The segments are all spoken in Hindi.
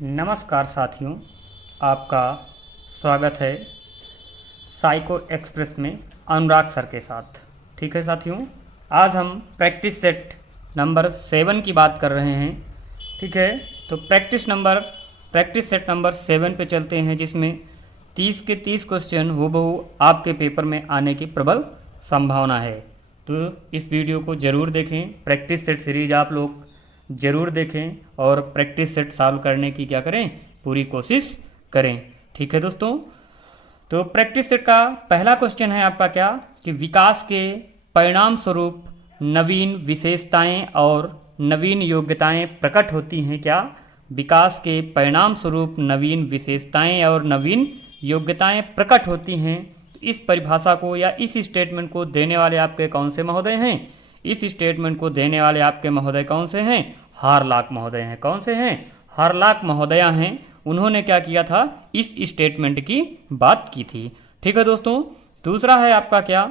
नमस्कार साथियों, आपका स्वागत है साइको एक्सप्रेस में अनुराग सर के साथ। ठीक है साथियों, आज हम प्रैक्टिस सेट नंबर 7 की बात कर रहे हैं। ठीक है, तो प्रैक्टिस सेट नंबर 7 पे चलते हैं, जिसमें 30 के 30 क्वेश्चन हूबहू आपके पेपर में आने की प्रबल संभावना है। तो इस वीडियो को ज़रूर देखें, प्रैक्टिस सेट सीरीज आप लोग ज़रूर देखें और प्रैक्टिस सेट सॉल्व करने की क्या करें, पूरी कोशिश करें। ठीक है दोस्तों, तो प्रैक्टिस सेट का पहला क्वेश्चन है आपका क्या कि विकास के परिणाम स्वरूप नवीन विशेषताएं और नवीन योग्यताएं प्रकट होती हैं। क्या? विकास के परिणाम स्वरूप नवीन विशेषताएं और नवीन योग्यताएं प्रकट होती हैं। इस परिभाषा को या इस स्टेटमेंट को देने वाले आपके कौन से महोदय हैं? इस स्टेटमेंट को देने वाले आपके महोदय कौन से हैं? हारलॉक महोदय हैं। कौन से हैं? हारलॉक महोदया हैं। उन्होंने क्या किया था, इस स्टेटमेंट की बात की थी। ठीक है दोस्तों, दूसरा है आपका क्या,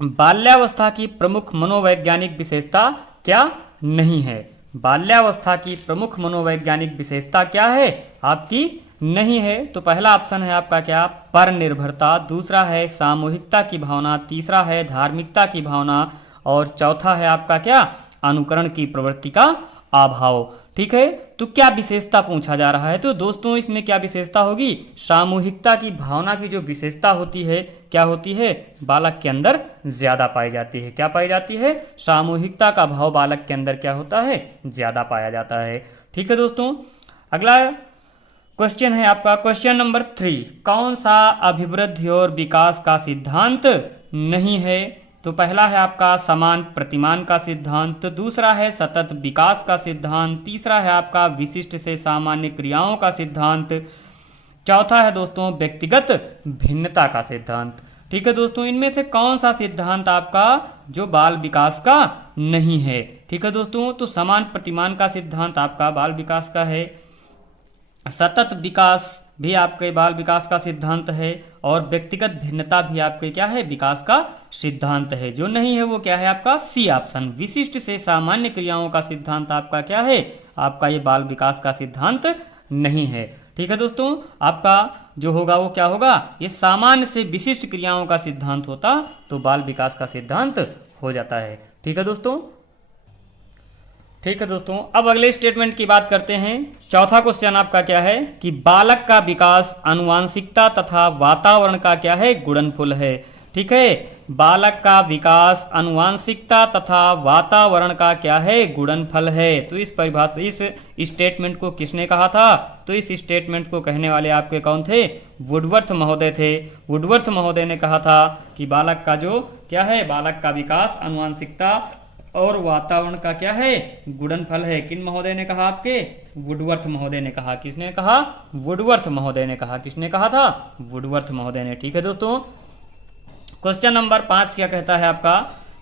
बाल्यावस्था की प्रमुख मनोवैज्ञानिक विशेषता क्या नहीं है। बाल्यावस्था की प्रमुख मनोवैज्ञानिक विशेषता क्या है? आपकी नहीं है। तो पहला ऑप्शन है आपका क्या, पर निर्भरता, दूसरा है सामूहिकता की भावना, तीसरा है धार्मिकता की भावना और चौथा है आपका क्या, अनुकरण की प्रवृत्ति का अभाव। ठीक है, तो क्या विशेषता पूछा जा रहा है? तो दोस्तों इसमें क्या विशेषता होगी, सामूहिकता की भावना की जो विशेषता होती है, क्या होती है, बालक के अंदर ज्यादा पाई जाती है। क्या पाई जाती है? सामूहिकता का भाव बालक के अंदर क्या होता है, ज्यादा पाया जाता है। ठीक है दोस्तों, अगला क्वेश्चन है आपका क्वेश्चन नंबर 3, कौन सा अभिवृद्धि और विकास का सिद्धांत नहीं है? तो पहला है आपका समान प्रतिमान का सिद्धांत, दूसरा है सतत विकास का सिद्धांत, तीसरा है आपका विशिष्ट से सामान्य क्रियाओं का सिद्धांत, चौथा है दोस्तों व्यक्तिगत भिन्नता का सिद्धांत। ठीक है दोस्तों, इनमें से कौन सा सिद्धांत आपका जो बाल विकास का नहीं है? ठीक है दोस्तों, तो समान प्रतिमान का सिद्धांत आपका बाल विकास का है, सतत विकास भी आपके बाल विकास का सिद्धांत है और व्यक्तिगत भिन्नता भी आपके क्या है, विकास का सिद्धांत है। जो नहीं है वो क्या है आपका, सी ऑप्शन, विशिष्ट से सामान्य क्रियाओं का सिद्धांत आपका क्या है, आपका ये बाल विकास का सिद्धांत नहीं है। ठीक है दोस्तों, आपका जो होगा वो क्या होगा, ये सामान्य से विशिष्ट क्रियाओं का सिद्धांत होता तो बाल विकास का सिद्धांत हो जाता है। ठीक है दोस्तों, ठीक है दोस्तों, अब अगले स्टेटमेंट की बात करते हैं। चौथा क्वेश्चन आपका क्या है कि बालक का विकास आनुवांशिकता तथा वातावरण का क्या है, गुणनफल है। ठीक है, बालक का विकास आनुवांशिकता तथा वातावरण का क्या है, गुणनफल है। तो इस परिभाषा, इस स्टेटमेंट को किसने कहा था? तो इस स्टेटमेंट को कहने वाले आपके कौन थे? वुडवर्थ महोदय थे। वुडवर्थ महोदय ने कहा था कि बालक का जो क्या है, बालक का विकास आनुवांशिकता और वातावरण का क्या है, गुणनफल है। किन महोदय ने कहा? आपके वुडवर्थ महोदय ने कहा। किसने कहा? वुडवर्थ महोदय ने कहा। किसने कहा था? वुडवर्थ महोदय ने। ठीक है दोस्तों, क्वेश्चन नंबर 5 क्या कहता है आपका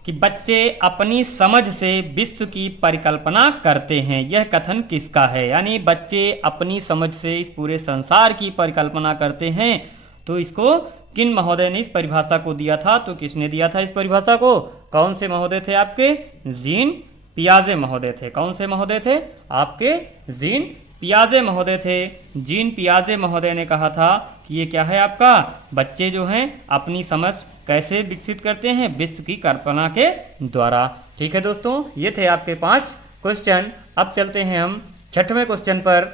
कि बच्चे अपनी समझ से विश्व की परिकल्पना करते हैं। यह कथन किसका है? यानी बच्चे अपनी समझ से इस पूरे संसार की परिकल्पना करते हैं। तो इसको किन महोदय ने इस परिभाषा को दिया था? तो किसने दिया था इस परिभाषा को? कौन से महोदय थे आपके? जीन पियाजे महोदय थे। कौन से महोदय थे? आपके जीन पियाजे महोदय थे। जीन पियाजे महोदय ने कहा था कि ये क्या है आपका, बच्चे जो हैं अपनी समझ कैसे विकसित करते हैं, विश्व की कल्पना के द्वारा। ठीक है दोस्तों, ये थे आपके 5 क्वेश्चन। अब चलते हैं हम 6वें क्वेश्चन पर।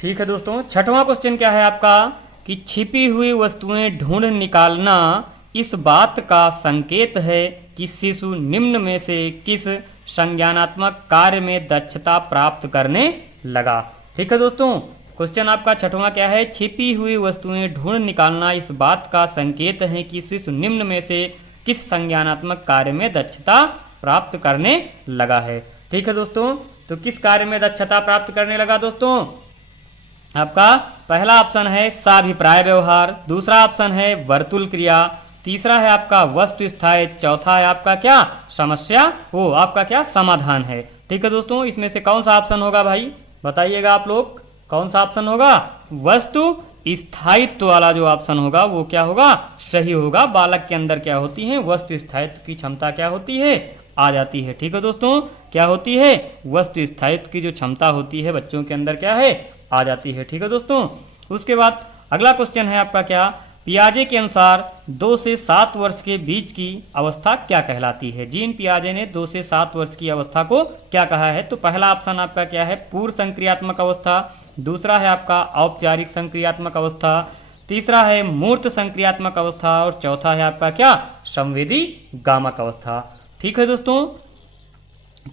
ठीक है दोस्तों, 6वां क्वेश्चन क्या है आपका कि छिपी हुई वस्तुएं ढूंढ निकालना इस बात का संकेत है कि शिशु निम्न में से किस संज्ञानात्मक कार्य में दक्षता प्राप्त करने लगा। ठीक है दोस्तों, क्वेश्चन आपका 6वां क्या है, छिपी हुई वस्तुएं ढूंढ निकालना इस बात का संकेत है कि शिशु निम्न में से किस संज्ञानात्मक कार्य में दक्षता प्राप्त करने लगा है। ठीक है दोस्तों, तो किस कार्य में दक्षता प्राप्त करने लगा दोस्तों? आपका पहला ऑप्शन है साभिप्राय व्यवहार, दूसरा ऑप्शन है वर्तुल क्रिया, तीसरा है आपका वस्तु स्थायित्व, चौथा है आपका क्या, समस्या वो आपका क्या, समाधान है। ठीक है दोस्तों, इसमें से कौन सा ऑप्शन होगा भाई, बताइएगा आप लोग, कौन सा ऑप्शन होगा? वस्तु स्थायित्व वाला जो ऑप्शन होगा वो क्या होगा, सही होगा। बालक के अंदर क्या होती है, वस्तु स्थायित्व की क्षमता क्या होती है, आ जाती है। ठीक है दोस्तों, क्या होती है, वस्तु स्थायित्व की जो क्षमता होती है बच्चों के अंदर क्या है, आ जाती है। ठीक है दोस्तों, उसके बाद अगला क्वेश्चन है आपका क्या, पियाजे के अनुसार 2 से 7 वर्ष के बीच की अवस्था क्या कहलाती है। जीन पियाजे ने 2 से 7 वर्ष की अवस्था को क्या कहा है। तो पहला ऑप्शन आपका क्या है, पूर्व संक्रियात्मक अवस्था, दूसरा है आपका औपचारिक संक्रियात्मक अवस्था, तीसरा है मूर्त संक्रियात्मक अवस्था और चौथा है आपका क्या, संवेदी गामक अवस्था। ठीक है दोस्तों,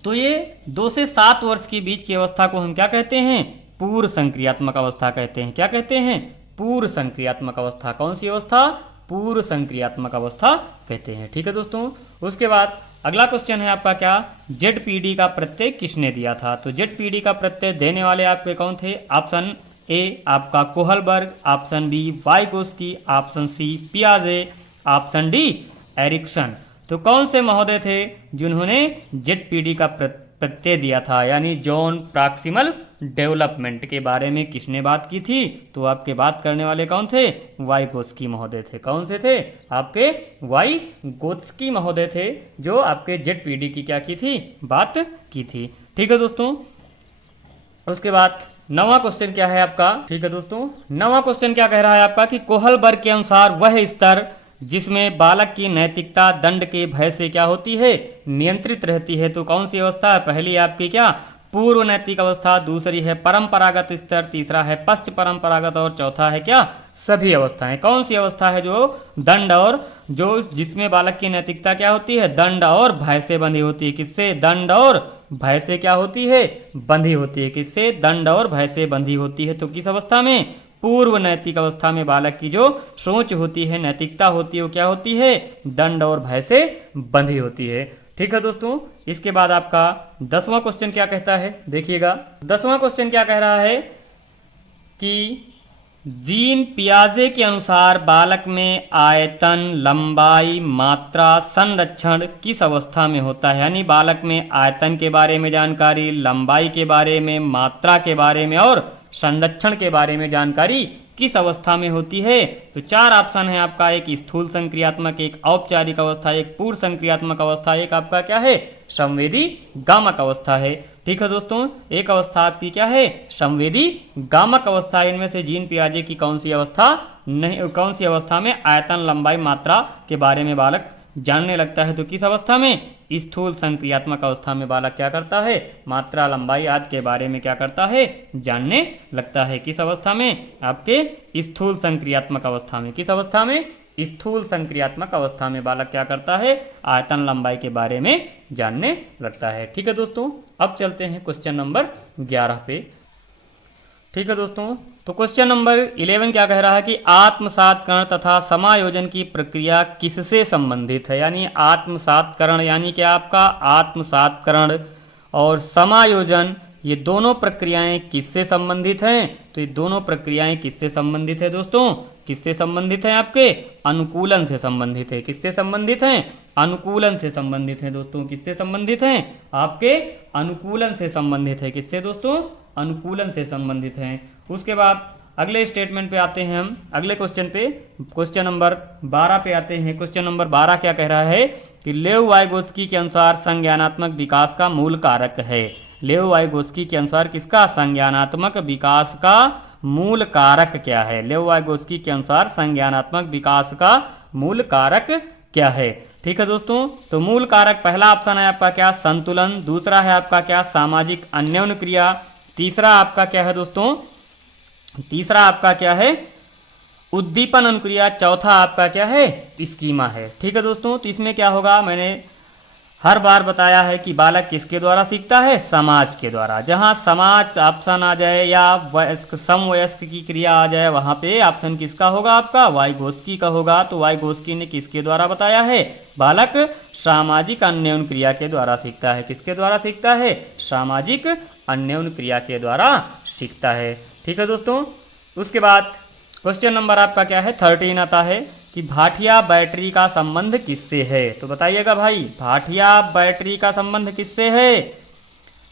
तो ये 2 से 7 वर्ष के बीच की अवस्था को हम क्या कहते हैं, पूर्व संक्रियात्मक अवस्था कहते हैं। क्या कहते हैं, पूर्व संक्रियात्मक अवस्था। कौन सी अवस्था, पूर्व संक्रियात्मक अवस्था कहते हैं। ठीक है दोस्तों, उसके बाद अगला क्वेश्चन है आपका क्या, जेड-पीडी का प्रत्यय किसने दिया था। तो जेड-पीडी का प्रत्यय देने वाले आपके कौन थे, ऑप्शन ए आपका Kohlberg, option B Vygotsky, option C पियाजे, ऑप्शन डी एरिक्सन। तो कौन से महोदय थे जिन्होंने जेड-पीडी का प्रत्यय दिया था, यानी जॉन प्रॉक्सिमल डेवलपमेंट के बारे में किसने बात की थी। तो आपके बात करने वाले कौन थे, वाइगोत्स्की महोदय थे। कौन से थे, आपके वाइगोत्स्की महोदय थे, जो आपके जेड-पीडी की क्या की थी, बात की थी। ठीक है दोस्तों, उसके बाद 9वां क्वेश्चन क्या है आपका। ठीक है दोस्तों, 9वां क्वेश्चन क्या कह रहा है आपका कि कोहलबर्ग के अनुसार वह स्तर जिसमें बालक की नैतिकता दंड के भय से क्या होती है, नियंत्रित रहती है। तो कौन सी अवस्था है, पहली आपकी क्या, पूर्व नैतिक अवस्था, दूसरी है परंपरागत स्तर, तीसरा है पश्च परंपरागत और चौथा है क्या, सभी अवस्थाएं। कौन सी अवस्था है जो दंड और जो जिसमें बालक की नैतिकता क्या होती है, दंड और भय से बंधी होती है। किससे, दंड और भय से क्या होती है, बंधी होती है। किससे, दंड और भय से बंधी होती है। तो किस अवस्था में, पूर्व नैतिक अवस्था में बालक की जो सोच होती है, नैतिकता होती है, वो क्या होती है, दंड और भय से बंधी होती है। ठीक है दोस्तों, इसके बाद आपका 10वां क्वेश्चन क्या कहता है, देखिएगा 10वां क्वेश्चन क्या कह रहा है कि जीन पियाजे के अनुसार बालक में आयतन, लंबाई, मात्रा, संरक्षण किस अवस्था में होता है। यानी बालक में आयतन के बारे में जानकारी, लंबाई के बारे में, मात्रा के बारे में और संरक्षण के बारे में जानकारी किस अवस्था में होती है। तो 4 ऑप्शन है आपका, एक स्थूल संक्रियात्मक, एक औपचारिक अवस्था, एक पूर्व संक्रियात्मक अवस्था, एक आपका क्या है, संवेदी गामक अवस्था है। ठीक है दोस्तों, एक अवस्था आपकी क्या है, संवेदी गामक अवस्था। इनमें से जीन पियाजे की कौन सी अवस्था नहीं, कौन सी अवस्था में आयतन, लंबाई, मात्रा के बारे में बालक जानने लगता है। तो किस अवस्था में, स्थूल संक्रियात्मक अवस्था में बालक क्या करता है, मात्रा, लंबाई आदि के बारे में क्या करता है, जानने लगता है। किस अवस्था में, आपके स्थूल संक्रियात्मक अवस्था में। किस अवस्था में, स्थूल संक्रियात्मक अवस्था में बालक क्या करता है, आयतन, लंबाई के बारे में जानने लगता है। ठीक है दोस्तों, अब चलते हैं क्वेश्चन नंबर 11 पे। ठीक है दोस्तों, तो क्वेश्चन नंबर 11 क्या कह रहा है कि आत्मसातकरण तथा समायोजन की प्रक्रिया किससे संबंधित है। यानी आत्मसातकरण यानी क्या, आपका आत्मसातकरण और समायोजन, ये दोनों प्रक्रियाएं किससे संबंधित हैं। तो ये दोनों प्रक्रियाएं किससे संबंधित है दोस्तों, किससे संबंधित है, आपके अनुकूलन से संबंधित है। किससे संबंधित हैं, अनुकूलन से संबंधित है दोस्तों। किससे संबंधित हैं, आपके अनुकूलन से संबंधित है। किससे दोस्तों, अनुकूलन से संबंधित हैं। उसके बाद अगले स्टेटमेंट पे आते हैं हम, अगले क्वेश्चन पे, क्वेश्चन नंबर 12 पे आते हैं। क्वेश्चन नंबर 12 क्या कह रहा है कि लेव वाइगोत्स्की के अनुसार संज्ञानात्मक विकास का मूल कारक है। लेव वाइगोत्स्की के अनुसार किसका, संज्ञानात्मक विकास का मूल कारक क्या है। लेव वाइगोत्स्की के अनुसार संज्ञानात्मक विकास का मूल कारक क्या है। ठीक है दोस्तों, तो मूल कारक पहला ऑप्शन है आपका क्या, संतुलन, दूसरा है आपका क्या, सामाजिक अन्योन्य क्रिया, तीसरा आपका क्या है दोस्तों, तीसरा आपका क्या है, उद्दीपन अनुक्रिया, चौथा आपका क्या है, स्कीमा है। ठीक है दोस्तों, तो इसमें क्या होगा, मैंने हर बार बताया है कि बालक किसके द्वारा सीखता है, समाज के द्वारा। जहां समाज ऑप्शन आ जाए या वयस्क, समवयस्क की क्रिया आ जाए, वहां पे ऑप्शन किसका होगा, आपका वाइगोत्स्की का होगा। तो वाइगोत्स्की ने किसके द्वारा बताया है, बालक सामाजिक अन्योन्य क्रिया के द्वारा सीखता है। किसके द्वारा सीखता है, सामाजिक अन्योन्य क्रिया के द्वारा सीखता है। ठीक है दोस्तों, उसके बाद क्वेश्चन नंबर आपका क्या है, 13 आता है कि भाटिया बैटरी का संबंध किससे है। तो बताइएगा भाई, भाटिया बैटरी का संबंध किससे है,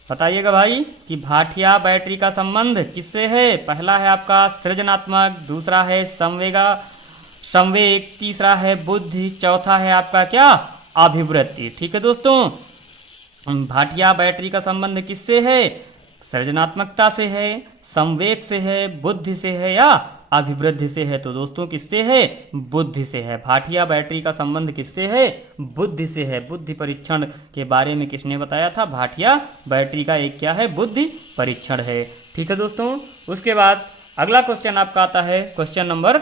बताइएगा भाई कि भाटिया बैटरी का संबंध किससे है। पहला है आपका सृजनात्मक, दूसरा है संवेग, तीसरा है बुद्धि, चौथा है आपका क्या, अभिवृत्ति। ठीक है दोस्तों, भाटिया बैटरी का संबंध किससे है, सृजनात्मकता से है, संवेग से है, बुद्धि से है या अभिवृद्धि से है? तो दोस्तों किससे है? बुद्धि से है। भाटिया बैटरी का संबंध किससे है? बुद्धि से है। बुद्धि परीक्षण के बारे में किसने बताया था? भाटिया बैटरी का एक क्या है? बुद्धि परीक्षण है। ठीक है दोस्तों, उसके बाद अगला क्वेश्चन आपका आता है क्वेश्चन नंबर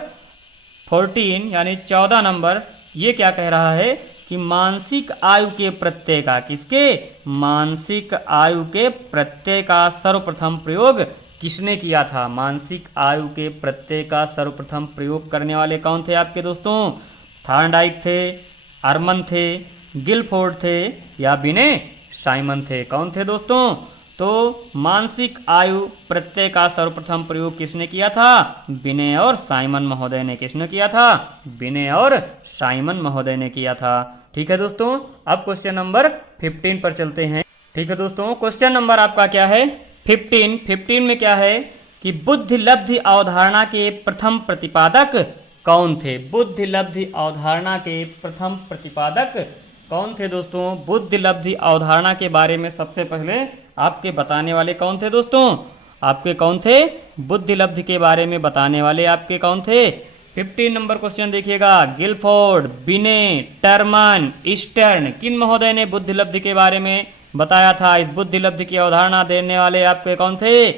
14 यानी 14 नंबर। ये क्या कह रहा है कि मानसिक आयु के प्रत्यय का, किसके? मानसिक आयु के प्रत्यय का सर्वप्रथम प्रयोग किसने किया था? मानसिक आयु के प्रत्यय का सर्वप्रथम प्रयोग करने वाले कौन थे आपके दोस्तों? थॉर्नडाइक थे, अरमन थे, गिलफोर्ड थे या बिने साइमन थे? कौन थे दोस्तों? तो मानसिक आयु प्रत्यय का सर्वप्रथम प्रयोग किसने किया था? बिने और साइमन महोदय ने। किसने किया था? बिने और साइमन महोदय ने किया था। ठीक है दोस्तों, अब क्वेश्चन नंबर 15 पर चलते हैं। ठीक है दोस्तों, क्वेश्चन नंबर आपका क्या है? 15 में क्या है कि बुद्धि लब्धि अवधारणा के प्रथम प्रतिपादक कौन थे? बुद्धि लब्धि अवधारणा के प्रथम प्रतिपादक कौन थे दोस्तों? बुद्धि लब्धि अवधारणा के बारे में सबसे पहले आपके बताने वाले कौन थे दोस्तों? आपके कौन थे? बुद्धि लब्धि के बारे में बताने वाले आपके कौन थे? 15 नंबर क्वेश्चन देखिएगा। गिलफोर्ड, बिने, टर्मन, स्टर्न, किन महोदय ने बुद्धि लब्धि के बारे में बताया था? इस बुद्धि लब्धि की अवधारणा देने वाले आपके कौन थे?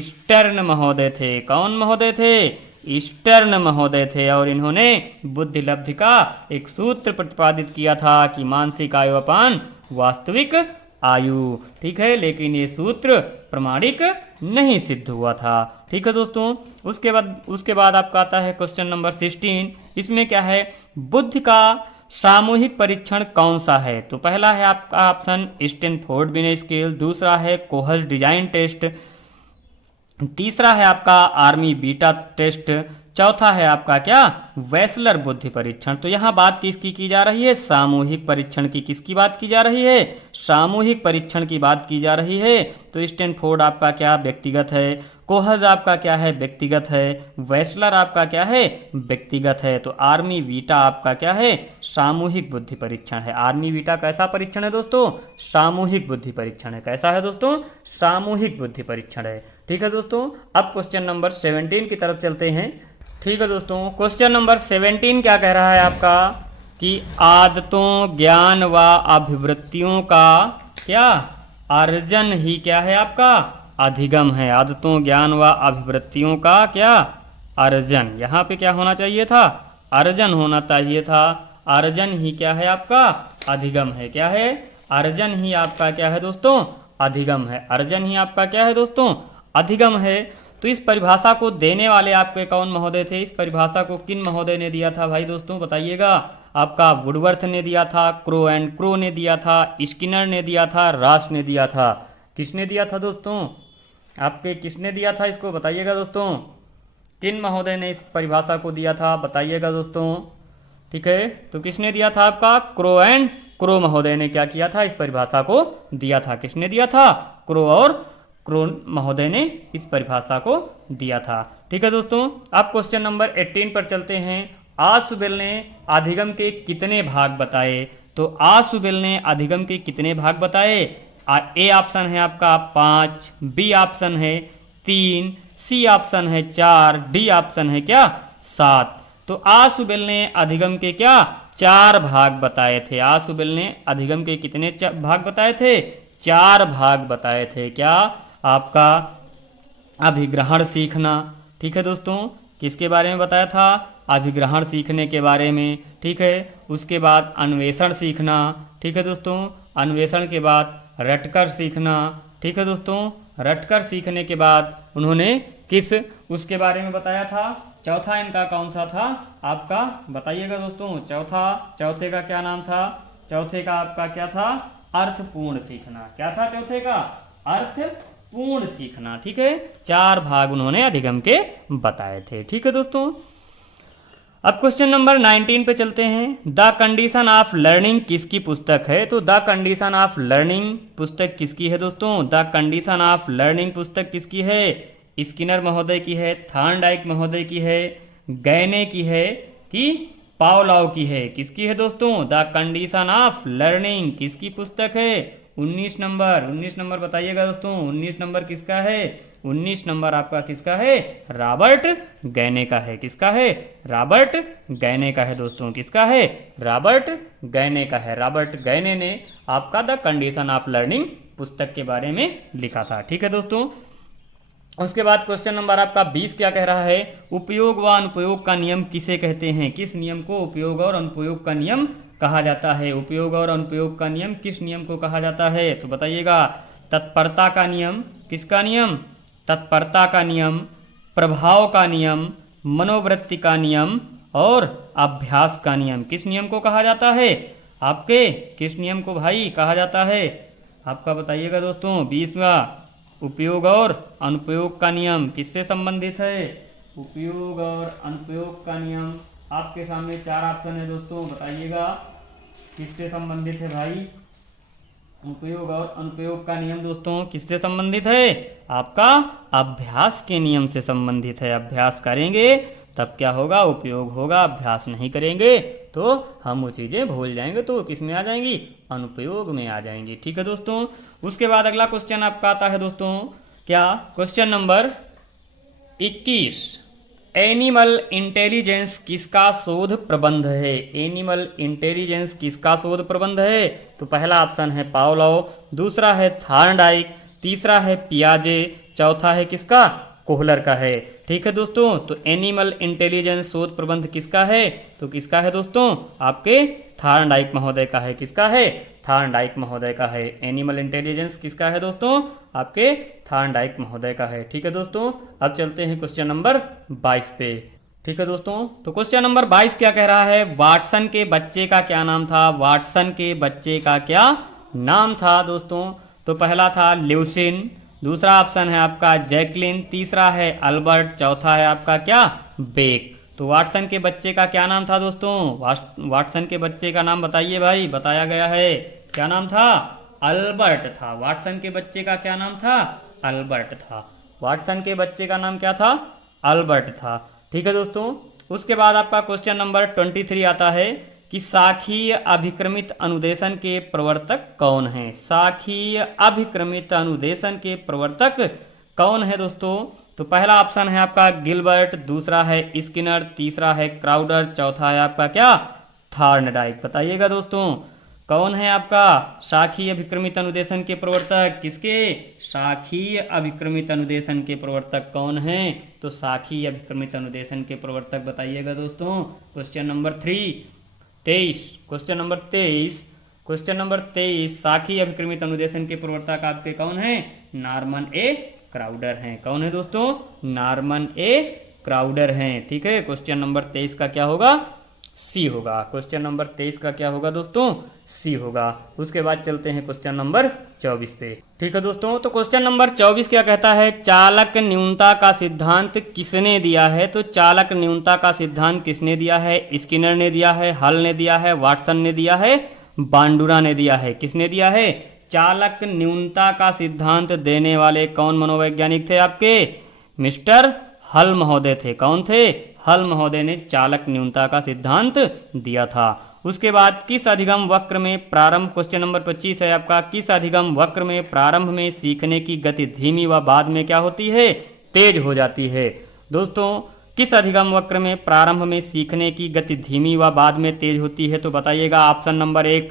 स्टर्न महोदय थे। कौन महोदय थे? स्टर्न महोदय थे। और इन्होंने बुद्धि लब्धि का एक सूत्र प्रतिपादित किया था कि मानसिक आयु अपान वास्तविक आयु। ठीक है, लेकिन ये सूत्र प्रमाणिक नहीं सिद्ध हुआ था। ठीक है दोस्तों, उसके बाद आपका आता है क्वेश्चन नंबर 16। इसमें क्या है? बुद्धि का सामूहिक परीक्षण कौन सा है? तो पहला है आपका ऑप्शन स्टैनफोर्ड बिने स्केल, दूसरा है कोहस डिजाइन टेस्ट, तीसरा है आपका आर्मी बीटा टेस्ट, चौथा है आपका क्या? वेसलर बुद्धि परीक्षण। तो यहाँ बात किसकी की जा रही है? सामूहिक परीक्षण की। किसकी बात की जा रही है? सामूहिक परीक्षण की बात की जा रही है। तो स्टैनफोर्ड आपका क्या? व्यक्तिगत है। कोहज आपका क्या है? व्यक्तिगत है। वेसलर आपका क्या है? व्यक्तिगत है। तो आर्मी बीटा आपका क्या है? सामूहिक बुद्धि परीक्षण है। आर्मी बीटा कैसा परीक्षण है दोस्तों? सामूहिक बुद्धि परीक्षण है। कैसा है दोस्तों? सामूहिक बुद्धि परीक्षण है। ठीक है दोस्तों, अब क्वेश्चन नंबर 17 की तरफ चलते हैं। ठीक है दोस्तों, क्वेश्चन नंबर 17 क्या कह रहा है आपका कि आदतों, ज्ञान व अभिवृत्तियों का क्या? अर्जन ही क्या है आपका? अधिगम है। आदतों, ज्ञान व अभिवृत्तियों का क्या? अर्जन। यहाँ पे क्या होना चाहिए था? अर्जन होना चाहिए था। अर्जन ही क्या है आपका? अधिगम है। क्या है? अर्जन ही आपका क्या है दोस्तों? अधिगम है। अर्जन ही आपका क्या है दोस्तों? अधिगम है। तो इस परिभाषा को देने वाले आपके कौन महोदय थे? इस परिभाषा को किन महोदय ने दिया था भाई दोस्तों? बताइएगा। आपका वुडवर्थ ने दिया था, क्रो एंड क्रो ने दिया था, स्किनर ने दिया था, रास ने दिया था। किसने दिया था दोस्तों? आपके किसने दिया था इसको? बताइएगा दोस्तों। किन महोदय ने इस परिभाषा को दिया था? बताइएगा दोस्तों। ठीक है, तो किसने दिया था? आपका क्रो एंड क्रो महोदय ने क्या किया था? इस परिभाषा को दिया था। किसने दिया था? क्रो और क्रो महोदय ने इस परिभाषा को दिया था। ठीक है दोस्तों, अब क्वेश्चन नंबर 18 पर चलते हैं। आसुबेल ने अधिगम के कितने भाग बताए? तो आसुबेल ने अधिगम के कितने भाग बताए? ए ऑप्शन है आपका 5, बी ऑप्शन है 3, सी ऑप्शन है 4, डी ऑप्शन है क्या? 7। तो आसुबेल ने अधिगम के क्या? 4 भाग बताए थे। आसुबेल ने अधिगम के कितने भाग बताए थे? 4 भाग बताए थे। क्या? आपका अभिग्रहण सीखना। ठीक है दोस्तों, किसके बारे में बताया था? अभिग्रहण सीखने के बारे में। ठीक है, उसके बाद अन्वेषण सीखना। ठीक है दोस्तों, अन्वेषण के बाद रटकर सीखना। ठीक है दोस्तों, रटकर सीखने के बाद उन्होंने किस उसके बारे में बताया था? चौथा इनका कौन सा था आपका? बताइएगा दोस्तों। चौथे का क्या नाम था? चौथे का आपका क्या था? अर्थपूर्ण सीखना। क्या था चौथे का? अर्थपूर्ण सीखना। ठीक है, 4 भाग उन्होंने अधिगम के बताए थे। ठीक है दोस्तों, अब क्वेश्चन नंबर 19 पे चलते हैं। द कंडीशन ऑफ लर्निंग किसकी पुस्तक है? तो द कंडीशन ऑफ लर्निंग पुस्तक किसकी है दोस्तों? द कंडीशन ऑफ लर्निंग पुस्तक किसकी है? स्किनर महोदय की है, थॉर्नडाइक महोदय की है, गैने की है कि पावलोव की है? किसकी है दोस्तों? द कंडीशन ऑफ लर्निंग किसकी पुस्तक है? 19 नंबर बताइएगा दोस्तों, 19 नंबर किसका है? 19 नंबर आपका किसका है? रॉबर्ट गैने का है। किसका है? रॉबर्ट गैने का है दोस्तों। किसका है? रॉबर्ट गैने का है। रॉबर्ट गैने ने आपका द कंडीशन ऑफ लर्निंग पुस्तक के बारे में लिखा था। ठीक है दोस्तों। उसके बाद क्वेश्चन नंबर आपका 20 क्या कह रहा है? उपयोग व अनुपयोग का नियम किसे कहते हैं? किस नियम को उपयोग और अनुपयोग का नियम कहा जाता है? उपयोग और अनुपयोग का नियम किस नियम को कहा जाता है? तो बताइएगा। तत्परता का नियम। किसका नियम? तत्परता का नियम, प्रभाव का नियम, मनोवृत्ति का नियम और अभ्यास का नियम। किस नियम को कहा जाता है? आपके किस नियम को भाई कहा जाता है? आपका बताइएगा दोस्तों। 20वां उपयोग और अनुपयोग का नियम किससे संबंधित है? उपयोग और अनुपयोग का नियम आपके सामने 4 ऑप्शन है दोस्तों, बताइएगा किससे संबंधित है भाई? उपयोग और अनुपयोग का नियम दोस्तों किससे संबंधित है? आपका अभ्यास के नियम से संबंधित है। अभ्यास करेंगे तब क्या होगा? उपयोग होगा। अभ्यास नहीं करेंगे तो हम वो चीज़ें भूल जाएंगे, तो किस में आ जाएंगी? अनुपयोग में आ जाएंगी। ठीक है दोस्तों। उसके बाद अगला क्वेश्चन आपका आता है दोस्तों, क्या? क्वेश्चन नंबर 21, एनिमल इंटेलिजेंस किसका शोध प्रबंध है? एनिमल इंटेलिजेंस किसका शोध प्रबंध है? तो पहला ऑप्शन है पावलोव, दूसरा है थॉर्नडाइक, तीसरा है पियाजे, चौथा है किसका? कोहलर का है। ठीक है दोस्तों। तो एनिमल इंटेलिजेंस शोध प्रबंध किसका है? तो किसका है दोस्तों? आपके थॉर्नडाइक महोदय का है। किसका है? थॉर्नडाइक महोदय का है। एनिमल इंटेलिजेंस किसका है दोस्तों? आपके थॉर्नडाइक महोदय का है। ठीक है दोस्तों। अब चलते हैं क्वेश्चन नंबर 22 पे। ठीक है दोस्तों। तो क्वेश्चन नंबर 22 क्या कह रहा है? वाटसन के बच्चे का क्या नाम था? वाटसन के बच्चे का क्या नाम था दोस्तों? तो पहला था ल्यूसिन, दूसरा ऑप्शन है आपका जैकलिन, तीसरा है अल्बर्ट, चौथा है आपका क्या? बेक। तो वाटसन के बच्चे का क्या नाम था दोस्तों? वाटसन के बच्चे का नाम बताइए भाई। बताया गया है क्या नाम था? अल्बर्ट था। वाटसन के बच्चे का क्या नाम था? अल्बर्ट था। वाटसन के बच्चे का नाम क्या था? अल्बर्ट था। ठीक है दोस्तों। उसके बाद आपका क्वेश्चन नंबर 23 आता है कि साखीय अभिक्रमित अनुदेशन के प्रवर्तक कौन है? साखीय अभिक्रमित अनुदेशन के प्रवर्तक कौन है दोस्तों? तो पहला ऑप्शन है आपका गिलबर्ट, दूसरा है स्किनर, तीसरा है क्राउडर, चौथा है आपका क्या? थॉर्नडाइक। बताइएगा दोस्तों कौन है आपका साखीय अभिक्रमित अनुदेशन के प्रवर्तक? किसके? साखीय अभिक्रमित अनुदेशन के प्रवर्तक कौन है? तो साखीय अभिक्रमित अनुदेशन के प्रवर्तक बताइएगा दोस्तों। क्वेश्चन नंबर 23, क्वेश्चन नंबर 23 साखीय अभिक्रमित अनुदेशन के प्रवर्तक आपके कौन है? नॉर्मन ए क्राउडर हैं। कौन है दोस्तों? नॉर्मन ए क्राउडर हैं। ठीक है। क्वेश्चन नंबर 23 का क्या होगा? सी होगा। क्वेश्चन नंबर 23 का क्या होगा दोस्तों? सी होगा। उसके बाद चलते हैं क्वेश्चन नंबर 24 पे। ठीक है दोस्तों। तो क्वेश्चन नंबर 24 क्या कहता है? चालक न्यूनता का सिद्धांत किसने दिया है? तो चालक न्यूनता का सिद्धांत किसने दिया है? स्किनर ने दिया है, हल ने दिया है, वाटसन ने दिया है, बांडुरा ने दिया है। किसने दिया है? चालक न्यूनता का सिद्धांत देने वाले कौन मनोवैज्ञानिक थे आपके? मिस्टर हल महोदय थे। कौन थे? हल महोदय ने चालक न्यूनता का सिद्धांत दिया था। उसके बाद किस अधिगम वक्र में प्रारंभ, क्वेश्चन नंबर 25 है आपका, किस अधिगम वक्र में प्रारंभ में सीखने की गति धीमी व बाद में क्या होती है? तेज हो जाती है। दोस्तों किस अधिगम वक्र में प्रारंभ में सीखने की गति धीमी व बाद में तेज होती है? तो बताइएगा। ऑप्शन नंबर 1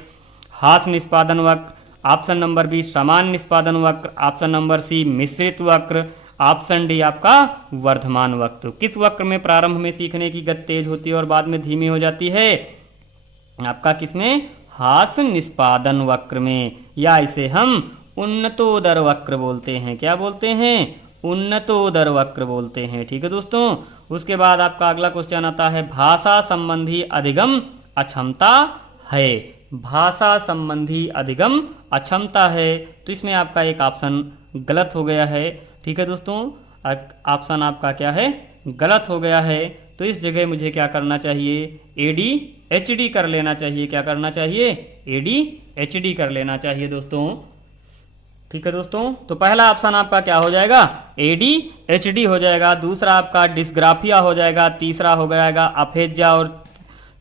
हास निष्पादन वक्र, ऑप्शन नंबर बी समान निष्पादन वक्र, ऑप्शन नंबर सी मिश्रित वक्र, ऑप्शन डी आपका वर्धमान वक्र। किस वक्र में प्रारंभ में सीखने की गति तेज होती है और बाद में धीमी हो जाती है? आपका किसमें? हास निष्पादन वक्र में, या इसे हम उन्नतोदर वक्र बोलते हैं। क्या बोलते हैं? उन्नतोदर वक्र बोलते हैं। ठीक है दोस्तों। उसके बाद आपका अगला क्वेश्चन आता है भाषा संबंधी अधिगम अक्षमता है। भाषा संबंधी अधिगम अक्षमता है। तो इसमें आपका एक ऑप्शन गलत हो गया है। ठीक है दोस्तों। ऑप्शन आपका क्या है? गलत हो गया है। तो इस जगह मुझे क्या करना चाहिए? ADHD कर लेना चाहिए। क्या करना चाहिए? ADHD कर लेना चाहिए दोस्तों। ठीक है दोस्तों। तो पहला ऑप्शन आपका क्या हो जाएगा? ADHD हो जाएगा, दूसरा आपका डिस्ग्राफिया हो जाएगा, तीसरा हो जाएगा अफेजिया और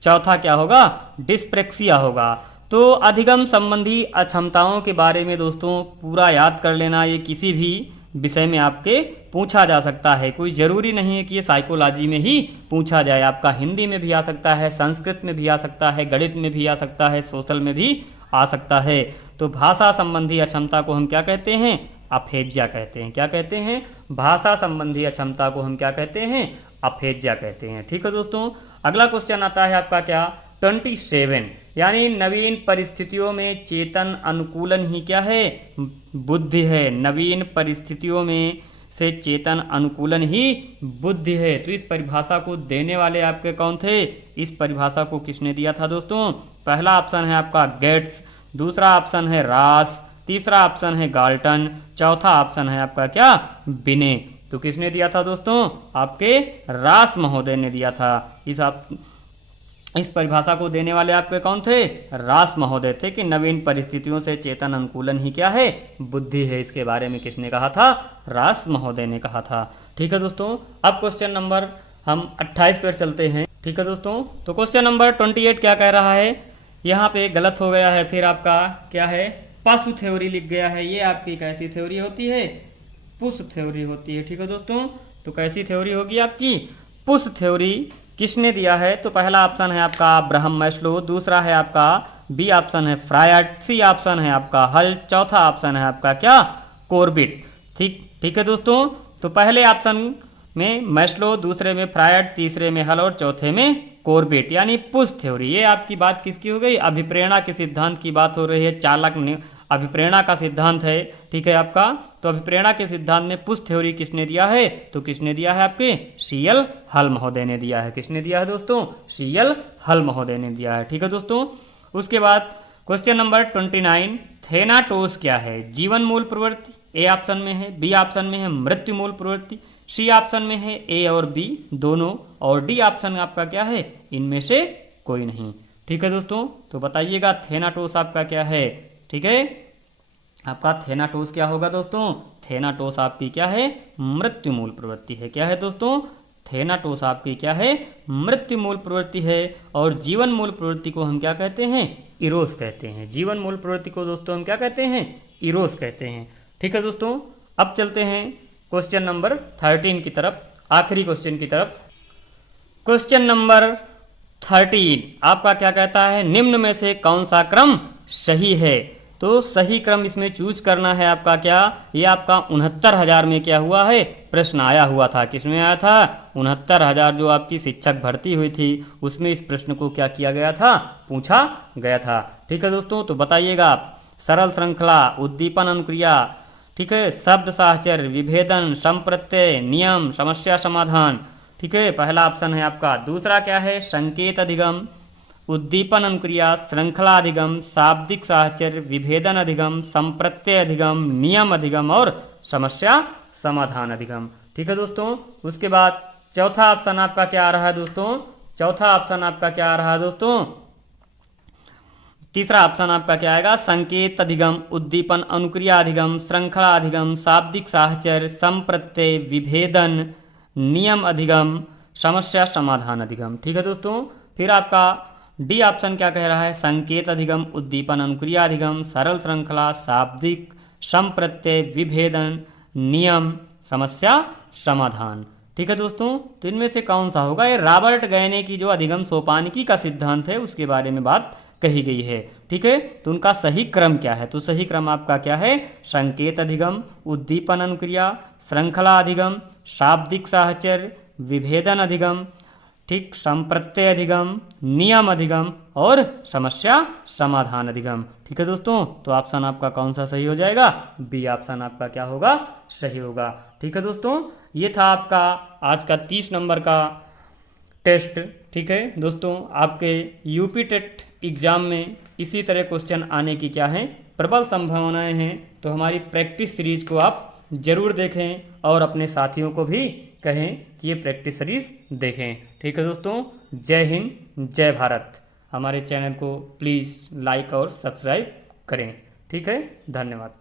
चौथा क्या होगा? डिस्प्रेक्सिया होगा। तो अधिगम संबंधी अक्षमताओं के बारे में दोस्तों पूरा याद कर लेना, ये किसी भी विषय में आपके पूछा जा सकता है, कोई ज़रूरी नहीं है कि ये साइकोलॉजी में ही पूछा जाए, आपका हिंदी में भी आ सकता है, संस्कृत में भी आ सकता है, गणित में भी आ सकता है, सोशल में भी आ सकता है। तो भाषा संबंधी अक्षमता को हम क्या कहते हैं? अफेज्या कहते हैं। क्या कहते हैं? भाषा संबंधी अक्षमता को हम क्या कहते हैं? अफेज्या कहते हैं। ठीक है दोस्तों, अगला क्वेश्चन आता है आपका क्या? 27, यानी नवीन परिस्थितियों में चेतन अनुकूलन ही क्या है? बुद्धि है। नवीन परिस्थितियों में से चेतन अनुकूलन ही बुद्धि है। तो इस परिभाषा को देने वाले आपके कौन थे? इस परिभाषा को किसने दिया था दोस्तों? पहला ऑप्शन है आपका गेट्स, दूसरा ऑप्शन है रास, तीसरा ऑप्शन है गाल्टन, चौथा ऑप्शन है आपका क्या? बिने। तो किसने दिया था दोस्तों? आपके रास महोदय ने दिया था। इस परिभाषा को देने वाले आपके कौन थे? रास महोदय थे कि नवीन परिस्थितियों से चेतन अनुकूलन ही क्या है? बुद्धि है। इसके बारे में किसने कहा था? रास महोदय ने कहा था। ठीक है दोस्तों, अब क्वेश्चन नंबर हम 28 पर चलते हैं। ठीक है दोस्तों, तो क्वेश्चन नंबर 28 क्या कह रहा है? यहाँ पे गलत हो गया है, फिर आपका क्या है? पशु थ्योरी लिख गया है। ये आपकी कैसी थ्योरी होती है? पुश थ्योरी होती है। ठीक है दोस्तों, तो कैसी थ्योरी होगी आपकी? Push theory. किसने दिया है? तो पहला ऑप्शन है आपका अब्राहम मैस्लो, दूसरा है आपका बी ऑप्शन है फ्रायड, सी ऑप्शन है आपका हल, चौथा ऑप्शन है आपका क्या? कोर्बिट। ठीक है दोस्तों, तो पहले ऑप्शन में मैस्लो, दूसरे में फ्रायड, तीसरे में हल और चौथे में कोर्बिट, यानी पुश थ्योरी। ये आपकी बात किसकी हो गई? अभिप्रेरणा के सिद्धांत की बात हो रही है। चालक ने अभिप्रेरणा का सिद्धांत है। ठीक है आपका, तो अभिप्रेरणा के सिद्धांत में पुश थ्योरी किसने दिया है? तो किसने दिया है? आपके सीएल हल महोदय ने दिया है। किसने दिया है दोस्तों? सीएल हल महोदय ने दिया है। ठीक है दोस्तों, उसके बाद क्वेश्चन नंबर 29, थेनाटोस क्या है? जीवन मूल प्रवृत्ति ए ऑप्शन में है, बी ऑप्शन में है मृत्यु मूल प्रवृत्ति, सी ऑप्शन में है ए और बी दोनों, और डी ऑप्शन आपका क्या है? इनमें से कोई नहीं। ठीक है दोस्तों, तो बताइएगा थेनाटोस आपका क्या है? ठीक है, आपका थेनाटोस क्या होगा दोस्तों? थेनाटोस आपकी क्या है? मृत्यु मूल प्रवृत्ति है। क्या है दोस्तों? थेनाटोस आपकी क्या है? मृत्यु मूल प्रवृत्ति है। और जीवन मूल प्रवृत्ति को हम क्या कहते हैं? इरोस कहते हैं। जीवन मूल प्रवृत्ति को दोस्तों हम क्या कहते हैं? इरोस कहते हैं। ठीक है दोस्तों, अब चलते हैं क्वेश्चन नंबर 13 की तरफ, आखिरी क्वेश्चन की तरफ। क्वेश्चन नंबर 13 आपका क्या कहता है? निम्न में से कौन सा क्रम सही है? तो सही क्रम इसमें चूज करना है आपका क्या? ये आपका 69,000 में क्या हुआ है? प्रश्न आया हुआ था। किसमें आया था? 69,000 जो आपकी शिक्षक भर्ती हुई थी उसमें इस प्रश्न को क्या किया गया था? पूछा गया था। ठीक है दोस्तों, तो बताइएगा आप। सरल श्रृंखला, उद्दीपन अनुक्रिया, ठीक है, शब्द साहचर्य, विभेदन, संप्रत्यय, नियम, समस्या समाधान। ठीक है, पहला ऑप्शन है आपका। दूसरा क्या है? संकेत अधिगम, उद्दीपन अनुक्रिया, श्रृंखला अधिगम, शाब्दिक साहचर्य, विभेदन अधिगम, संप्रत्यय अधिगम, नियम अधिगम और समस्या समाधान अधिगम। ठीक है दोस्तों, उसके बाद चौथा ऑप्शन आपका क्या आ रहा है दोस्तों? चौथा ऑप्शन आपका क्या आ रहा है दोस्तों? तीसरा ऑप्शन आपका क्या आएगा? संकेत अधिगम, उद्दीपन अनुक्रिया अधिगम, श्रृंखला अधिगम, शाब्दिक साहचर्य, संप्रत्यय, विभेदन, नियम अधिगम, समस्या समाधान अधिगम। ठीक है दोस्तों, फिर आपका डी ऑप्शन क्या कह रहा है? संकेत अधिगम, उद्दीपन अनुक्रिया अधिगम, सरल श्रृंखला, शाब्दिक, संप्रत्यय, विभेदन, नियम, समस्या समाधान। ठीक है दोस्तों, तो इनमें से कौन सा होगा? ये रॉबर्ट गैने की जो अधिगम सोपानिकी का सिद्धांत है उसके बारे में बात कही गई है। ठीक है, तो उनका सही क्रम क्या है? तो सही क्रम आपका क्या है? संकेत अधिगम, उद्दीपन अनुक्रिया, श्रृंखला अधिगम, शाब्दिक साहचर्य, विभेदन अधिगम, ठीक, संप्रत्यय अधिगम, नियम अधिगम और समस्या समाधान अधिगम। ठीक है दोस्तों, तो ऑप्शन आपका कौन सा सही हो जाएगा? बी ऑप्शन आपका क्या होगा? सही होगा। ठीक है दोस्तों, ये था आपका आज का 30 नंबर का टेस्ट। ठीक है दोस्तों, आपके यूपी टेट एग्जाम में इसी तरह क्वेश्चन आने की क्या है? प्रबल संभावनाएं हैं। तो हमारी प्रैक्टिस सीरीज को आप जरूर देखें और अपने साथियों को भी कहें कि ये प्रैक्टिस सीरीज देखें। ठीक है दोस्तों, जय हिंद, जय भारत। हमारे चैनल को प्लीज़ लाइक और सब्सक्राइब करें। ठीक है, धन्यवाद।